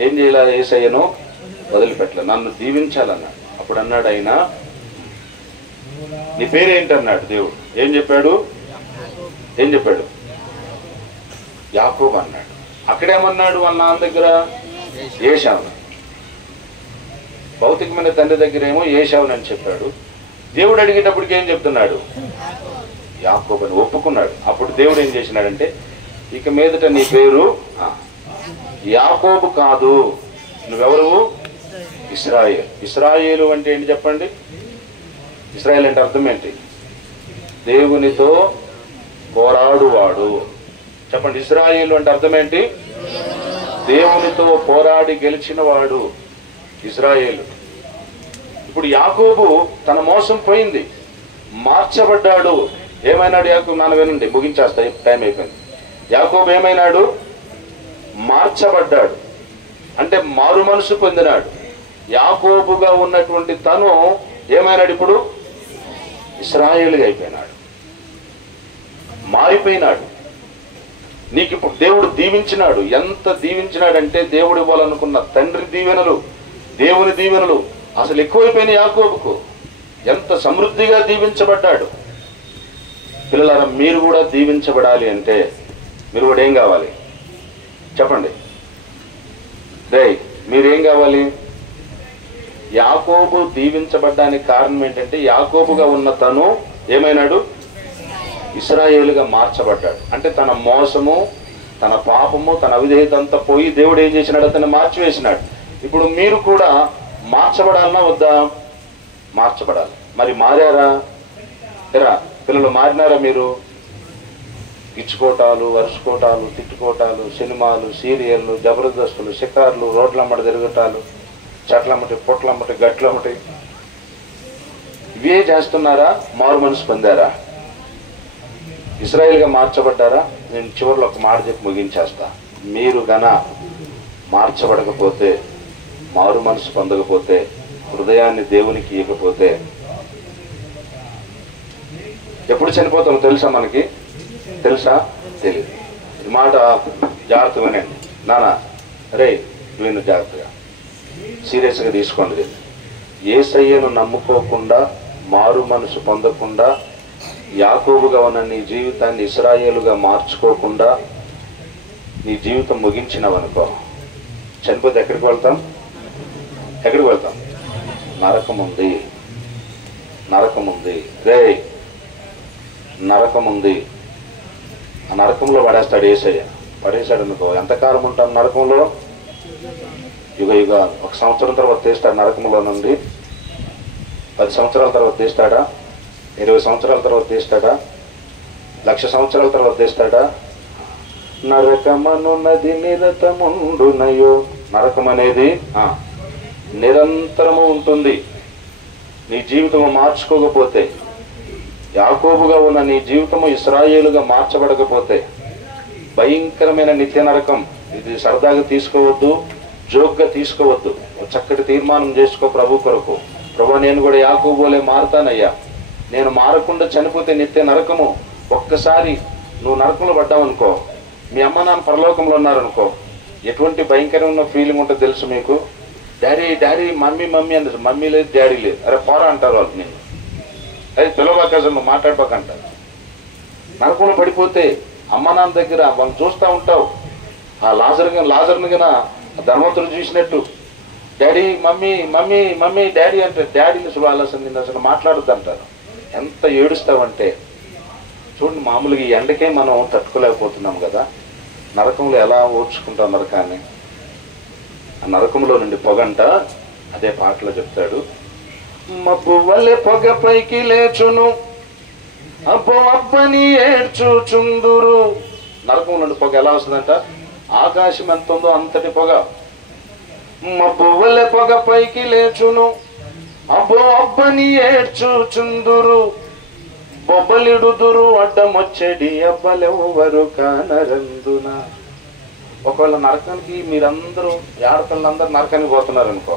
ఏం చేయాలి? యేసయ్యను వదిలిపెట్టలే, నన్ను దీవించాలన్నాడు. అప్పుడు అన్నాడు ఆయన, నీ పేరేంటన్నాడు దేవుడు. ఏం చెప్పాడు? యాకోబు అన్నాడు. అక్కడేమన్నాడు? వాళ్ళ నాన్న దగ్గర ఏశావు. భౌతికమైన తండ్రి దగ్గర ఏమో ఏశావుని అని చెప్పాడు. దేవుడు అడిగేటప్పటికి ఏం చెప్తున్నాడు? యాకోబు అని ఒప్పుకున్నాడు. అప్పుడు దేవుడు ఏం చేసినాడంటే, ఇక మీదట నీ పేరు యాకోబు కాదు, నువ్వెవరు? ఇశ్రాయేలు. ఇశ్రాయేలు అంటే ఏంటి చెప్పండి? ఇశ్రాయేల్ అంటే అర్థం ఏంటి? దేవునితో పోరాడువాడు. చెప్పండి, ఇశ్రాయేలు అంటే అర్థం ఏంటి? దేవునితో పోరాడి గెలిచిన వాడు ఇశ్రాయేలు. ఇప్పుడు యాకోబు తన మోసం పోయింది, మార్చబడ్డాడు. ఏమైనాడు యాకోబు? నాన్న వినండి, ముగించేస్తా, టైం అయిపోయింది. యాకోబు ఏమైనాడు? మార్చబడ్డాడు అంటే మారు మనసు పొందినాడు. యాకోబుగా ఉన్నటువంటి తను ఏమైనాడు? ఇప్పుడు ఇశ్రాయేలుగా అయిపోయినాడు, మారిపోయినాడు. నీకు ఇప్పుడు దేవుడు దీవించినాడు. ఎంత దీవించినాడంటే దేవుడు ఇవ్వాలనుకున్న తండ్రి దీవెనలు, దేవుని దీవెనలు అసలు ఎక్కువైపోయినాయి యాకోబుకు. ఎంత సమృద్ధిగా దీవించబడ్డాడు. పిల్లలారా, మీరు కూడా దీవించబడాలి అంటే మీరు కూడా ఏం కావాలి చెప్పండి? మీరేం కావాలి? యాకోబు దీవించబడ్డానికి కారణం ఏంటంటే, యాకోబుగా ఉన్న తను ఏమైనాడు? ఇశ్రాయేలుగా మార్చబడ్డాడు. అంటే తన మోసము, తన పాపము, తన అవిధేయత అంతా పోయి దేవుడు ఏం చేసినాడు? అతన్ని మార్చివేసినాడు. ఇప్పుడు మీరు కూడా మార్చబడాలన్నా వద్దా? మార్చబడాలి. మరి మారారా? పిల్లలు మారినారా? మీరు ఇచ్చుకోటాలు, వరుసుకోటాలు, తిట్టుకోటాలు, సినిమాలు, సీరియళ్ళు, జబర్దస్తులు, షికార్లు, రోడ్లమ్మటి తిరగటాలు, చెట్లమ్మటి, పొట్లమ్మటి, గట్లమ్మటి, ఇవే చేస్తున్నారా? మారు మనసు పొందారా? ఇశ్రాయేలుగా మార్చబడ్డారా? నేను చివరిలో ఒక మాట చెప్పి ముగించేస్తా. మీరు గన మార్చబడకపోతే, మారు మనసు పొందకపోతే, హృదయాన్ని దేవునికి ఇవ్వకపోతే ఎప్పుడు చనిపోతామో తెలుసా? మనకి తెలుసా? తెలియదు. ఈ మాట జాగ్రత్తగా వినండి. నాన్న రే విను, జాగ్రత్తగా సీరియస్గా తీసుకోండి. యేసయ్యను నమ్ముకోకుండా, మారు మనసు పొందకుండా, యాకోబుగా ఉన్న నీ జీవితాన్ని ఇశ్రాయేలుగా మార్చుకోకుండా నీ జీవితం ముగించినవనుకో, చనిపోతే ఎక్కడికి వెళ్తాం? నరకం ఉంది. నరకం ఉంది. ఆ నరకంలో పడేస్తాడు యేసయ్య. పడేశాడు అనుకో, ఎంతకాలం ఉంటాం నరకంలో? యుగాలు. 1 సంవత్సరం తర్వాత తీస్తాడు నరకంలో నుండి. 10 సంవత్సరాల తర్వాత తీస్తాడా? 20 సంవత్సరాల తర్వాత తీస్తాడా? 1,00,000 సంవత్సరాల తర్వాత తీస్తాడా? నరకమనున్నది నిరతముండునయో. నరకం అనేది నిరంతరము ఉంటుంది. నీ జీవితము మార్చుకోకపోతే, యాకోబుగా ఉన్న నీ జీవితము ఇశ్రాయేలుగా మార్చబడకపోతే భయంకరమైన నిత్య నరకం. ఇది సరదాగా తీసుకోవద్దు, జోక్గా తీసుకోవద్దు. చక్కటి తీర్మానం చేసుకో ప్రభు కొరకు. ప్రభు, నేను కూడా యాకోబులే మారుతానయ్యా. నేను మారకుండా చనిపోతే నిత్య నరకము. ఒక్కసారి నువ్వు నరకంలో పడ్డావనుకో, మీ అమ్మ నాన్న పరలోకంలో ఉన్నారనుకో, ఎటువంటి భయంకరమైన ఫీలింగ్ ఉంటుందో తెలుసు మీకు? డాడీ మమ్మీ అంటే మమ్మీ లేదు, డాడీ లేదు. అరే పోరా అంటారు వాళ్ళు. నేను అది పిలవబాక, నువ్వు మాట్లాడబాకంటారు. నరకంలో పడిపోతే అమ్మ నాన్న దగ్గర వాళ్ళు చూస్తూ ఉంటావు. ఆ లాజర్ని కన్నా ధర్మవంతులు చూసినట్టు డాడీ మమ్మీ డాడీ అంటే, డాడీని నిన్ను అసలు మాట్లాడద్దు అంటారు. ఎంత ఏడుస్తావంటే చూడండి. మామూలుగా ఈ ఎండకే మనం తట్టుకోలేకపోతున్నాం కదా. నరకంలో ఎలా ఓర్చుకుంటాం నరకాన్ని? ఆ నరకంలో నుండి పొగంట అదే పాటలో చెప్తాడు. మబ్బు వల్లే పొగ పైకి లేచును, అబ్బో అబ్బని ఏడ్చుచుందురు. నరకం నుండి పొగ ఎలా వస్తుందంట? ఆకాశం ఎంత ఉందో అంతటి పొగ. మబ్బు వల్లే పొగ పైకి లేచును, అబ్బో అబ్బని ఏడ్చుచుందురు. బొబ్బలిడుదురు అడ్డమొచ్చడి అబ్బలెవ్వరు కానరందున. ఒకవేళ నరకానికి మీరందరూ ఆడపిల్లలందరూ నరకానికి పోతున్నారు అనుకో,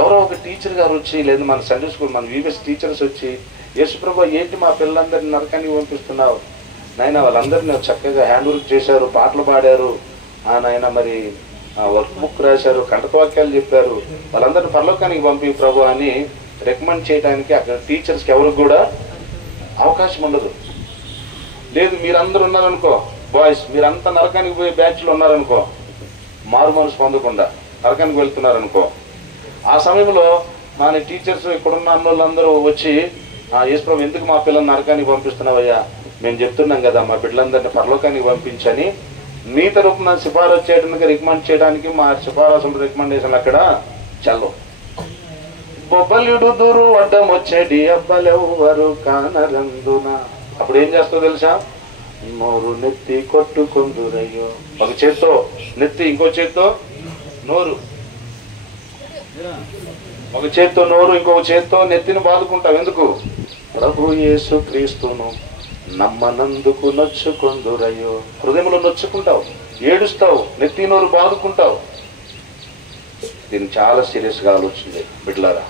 ఎవరో ఒక టీచర్ గారు వచ్చి, లేదు మన సండే స్కూల్ మన వివిఎస్ టీచర్స్ వచ్చి, యేసుప్రభు ఏంటి మా పిల్లలందరినీ నరకానికి పంపిస్తున్నావు నాయన, వాళ్ళందరినీ చక్కగా హ్యాండ్ వర్క్ చేశారు, పాటలు పాడారు, నాయన మరి వర్క్ బుక్ రాశారు, కంటకవాక్యాలు చెప్పారు, వాళ్ళందరినీ పరలోకానికి పంపి ప్రభు అని రికమెండ్ చేయడానికి అక్కడ టీచర్స్కి ఎవరికి కూడా అవకాశం ఉండదు. లేదు మీరందరూ ఉన్నారనుకో, బాయ్స్ మీరంతా నరకానికి పోయే బ్యాచ్లో ఉన్నారనుకో, మారు మనసు పొందకుండా నరకానికి వెళ్తున్నారనుకో, ఆ సమయంలో మన టీచర్స్ ఇక్కడున్న అన్నోళ్ళందరూ వచ్చి, యేసుప్రభు ఎందుకు మా పిల్లల్ని నరకానికి పంపిస్తున్నావయ్యా, మేము చెప్తున్నాం కదా మా బిడ్డలందరినీ పరలోకానికి పంపించని మీ తరపున సిఫారసు చేయడానికి రికమెండ్ చేయడానికి మా సిఫారసు రికమెండేషన్లు అక్కడ చల్లవు. బొబ్బలిడుదురు అడ్డమొచ్చడి అబ్బలెవ్వరు కానరందున. అప్పుడు ఏం చేస్తావు తెలుసా? నోరు నెత్తి కొట్టుకొందురయ్యో. ఒక చేత్తో నెత్తి, ఇంకో చేత్తో నోరు, ఒక చేత్తో నోరు, ఇంకొక చేత్తో నెత్తిని బాదుకుంటావు. ఎందుకు? ప్రభు యేసు క్రీస్తును నమ్మనందుకు నొచ్చుకొందురయ్యో. హృదయంలో నొచ్చుకుంటావు, ఏడుస్తావు, నెత్తి నోరు బాదుకుంటావు. దీన్ని చాలా సీరియస్గా ఆలోచించే బిడ్డలారా.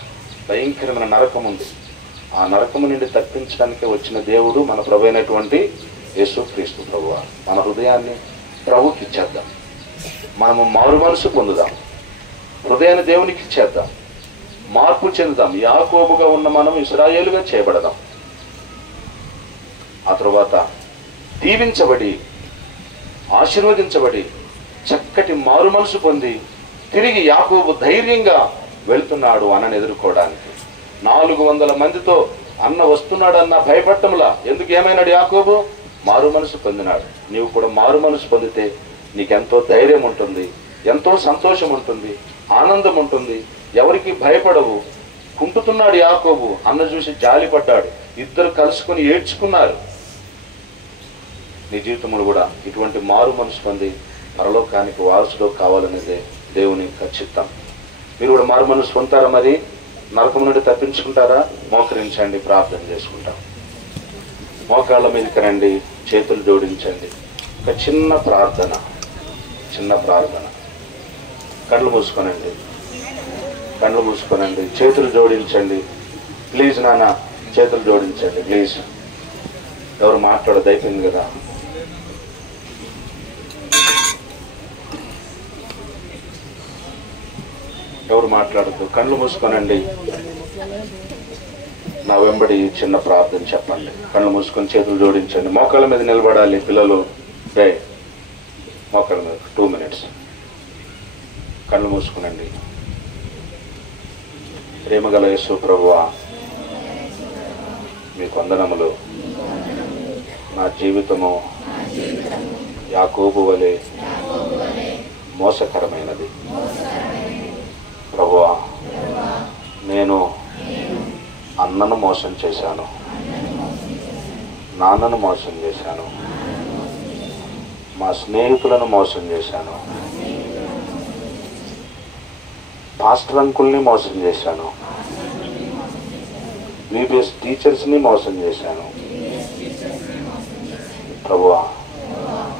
భయంకరమైన నరకం ఉంది. ఆ నరకము నుండి తప్పించడానికే వచ్చిన దేవుడు మన ప్రభు అయినటువంటి యేసు క్రీస్తు ప్రభువు. మన హృదయాన్ని ప్రభుకి ఇచ్చేద్దాం, మనము మారు మనసు పొందుదాం, హృదయాన్ని దేవునికి ఇచ్చేద్దాం, మార్పు చెందుదాం. యాకోబుగా ఉన్న మనం ఇశ్రాయేలుగా చేయబడదాం. ఆ తర్వాత దీవించబడి ఆశీర్వదించబడి చక్కటి మారు మనసు పొంది తిరిగి యాకోబు ధైర్యంగా వెళ్తున్నాడు అన్నను ఎదుర్కోవడానికి. 400 మందితో అన్న వస్తున్నాడన్న భయపడటంలా. ఎందుకు ఏమైనాడు యాకోబు? మారు మనసు పొందినాడు. నీవు కూడా మారు మనసు పొందితే నీకెంతో ధైర్యం ఉంటుంది, ఎంతో సంతోషం ఉంటుంది, ఆనందం ఉంటుంది, ఎవరికి భయపడవు. కుంటుతున్నాడు యాకోబు, అన్న చూసి జాలిపడ్డాడు, ఇద్దరు కలుసుకొని ఏడ్చుకున్నారు. నీ జీవితంలో కూడా ఇటువంటి మారు మనసు పొంది పరలోకానికి వారసుడు కావాలనేదే దేవుని ఖచ్చితం. మీరు కూడా మారు మనసు పొందుతారా? మరి నరకం నుండి తప్పించుకుంటారా? మోకరించండి, ప్రార్థన చేసుకుంటాం. మోకాళ్ళ మీదకి రండి, చేతులు జోడించండి. ఒక చిన్న ప్రార్థన, కళ్ళు మూసుకోనండి, చేతులు జోడించండి. ప్లీజ్ నాన్న, చేతులు జోడించండి ప్లీజ్. ఎవరు మాట్లాడదు, అయిపోయింది కదా. ఎవరు మాట్లాడద్దు, కళ్ళు మూసుకోనండి. నా వెంబడి చిన్న ప్రార్థన చెప్పండి. కళ్ళు మూసుకొని చేతులు జోడించండి. మోకాళ్ళ మీద నిలబడాలి పిల్లలు. మోకాళ్ళ మీద 2 minutes. కళ్ళు మూసుకునండి. ప్రేమగల యేసు ప్రభువా, మీకు వందనములు. నా జీవితము యాకోబు వలె మోసకరమైనది ప్రభువా. నేను అన్నను మోసం చేశాను, నాన్నను మోసం చేశాను, మా స్నేహితులను మోసం చేశాను, పాస్టర్ అంకుల్ని మోసం చేశాను, VBS టీచర్స్ని మోసం చేశాను. ప్రభువా,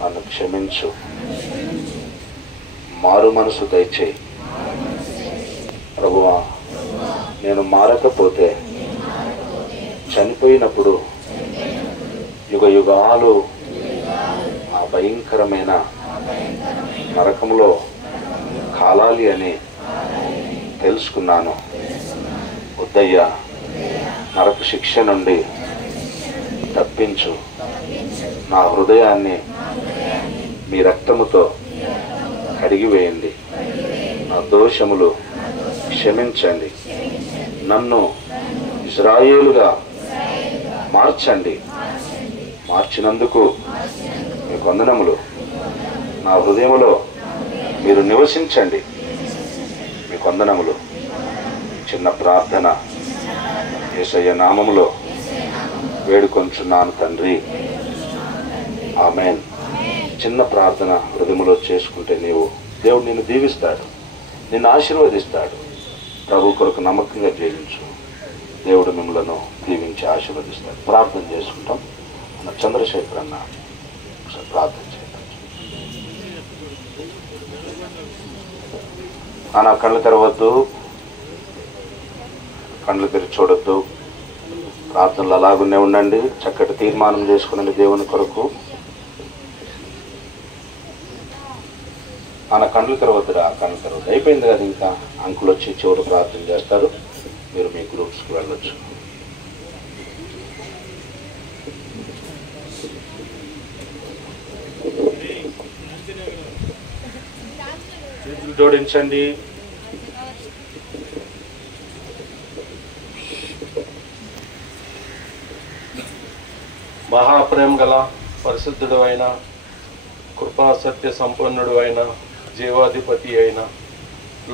నన్ను క్షమించు, మారు మనసు దయచేయి. ప్రభువా, నేను మారకపోతే చనిపోయినప్పుడు యుగ యుగాలు ఆ భయంకరమైన నరకంలో కాలాలి అని తెలుసుకున్నాను. వద్దయ్యా, నరక శిక్ష నుండి తప్పించు. నా హృదయాన్ని మీ రక్తముతో కడిగివేయండి. నా దోషములు క్షమించండి. నన్ను ఇశ్రాయేలుగా మార్చండి. మార్చినందుకు మీకు వందనములు. నా హృదయములో మీరు నివసించండి. మీకు వందనములు. చిన్న ప్రార్థన యేసయ్య నామములో వేడుకొంచున్నాను తండ్రి. ఆమేన్. చిన్న ప్రార్థన హృదయములో చేసుకుంటే దేవుడు నిన్ను దీవిస్తాడు, నిన్ను ఆశీర్వదిస్తాడు. ప్రభు కొరకు నమ్మకంగా జీవించు. దేవుడు మిమ్మలను దీవించి ఆశీర్వదిస్తాడు. ప్రార్థన చేసుకుంటాం. మన చంద్రశేఖర్ అన్న ఒకసారి ప్రార్థన చేద్దాం. నా కళ్ళు తెరవద్దు, కళ్ళు తెరిచి చూడొద్దు. ప్రార్థనలు అలాగునే ఉండండి. చక్కటి తీర్మానం చేసుకునండి దేవుని కొరకు. మన కళ్ళు తెరవద్దురా, కళ్ళు తెరవద్దు. అయిపోయింది కదా. ఇంకా అంకులు వచ్చి చివరి ప్రార్థన చేస్తారు. మీరు మీ గ్రూప్స్కి వెళ్ళొచ్చు. చేతులు జోడించండి. మహాప్రేమ గల పరిశుద్ధుడు అయిన, కృపా సత్య సంపన్నుడు అయిన, జీవాధిపతి అయిన,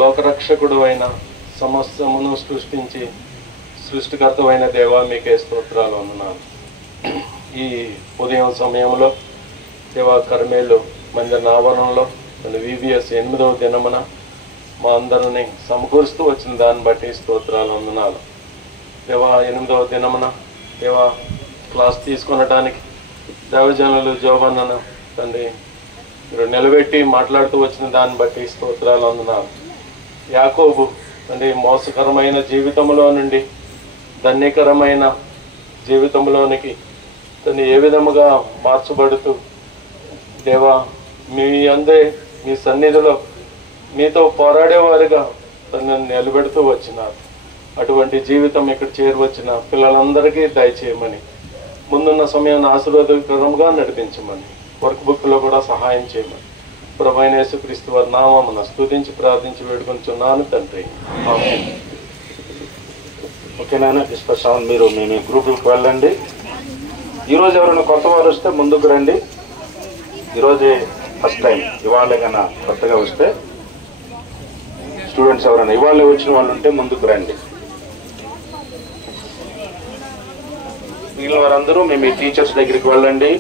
లోకరక్షకుడు అయిన, సమస్తమును సృష్టించి సృష్టికర్తమైన దేవా మీకే స్తోత్రాలు వందనాలు. ఈ ఉదయం సమయంలో దేవా కర్మేలు మందిర ఆవరణలో VBS 8వ దినమున మా అందరిని సమకూరుస్తూ వచ్చిన దాన్ని బట్టి స్తోత్రాలు వందనాలు. దేవా 8వ దినమున దేవా క్లాస్ తీసుకొనడానికి దైవజనులు జోబన్నను తండ్రి మీరు నిలబెట్టి మాట్లాడుతూ వచ్చిన దాన్ని బట్టి స్తోత్రాలు వందనాలు. యాకోబు తండ్రి మోసకరమైన జీవితంలో నుండి ధన్యకరమైన జీవితంలోనికి తను ఏ విధముగా మార్చబడుతూ దేవా మీ అందే మీ సన్నిధిలో మీతో పోరాడేవారుగా తను నిలబెడుతూ వచ్చినారు. అటువంటి జీవితం ఇక్కడ చేరువచ్చిన పిల్లలందరికీ దయచేయమని, ముందున్న సమయాన్ని ఆశీర్వాదకరంగా నడిపించమని, వర్క్ బుక్లో కూడా సహాయం చేయమని ప్రభువైన యేసుక్రీస్తు వారి నామమున స్తుతించి ప్రార్థించి వేడుకొంచున్నాను తండ్రి. ఆమేన్. ఓకేనా? డిస్కషన్ మీరు మీ గ్రూపులకు వెళ్ళండి. ఈరోజు ఎవరైనా కొత్త వారు వస్తే ముందుకు రండి. ఈరోజే ఫస్ట్ టైం, ఇవాళ కన్నా కొత్తగా వస్తే స్టూడెంట్స్ ఎవరైనా ఇవాళ వచ్చిన వాళ్ళు ఉంటే ముందుకు రండి. మిగిలిన వారందరూ మీ టీచర్స్ దగ్గరికి వెళ్ళండి.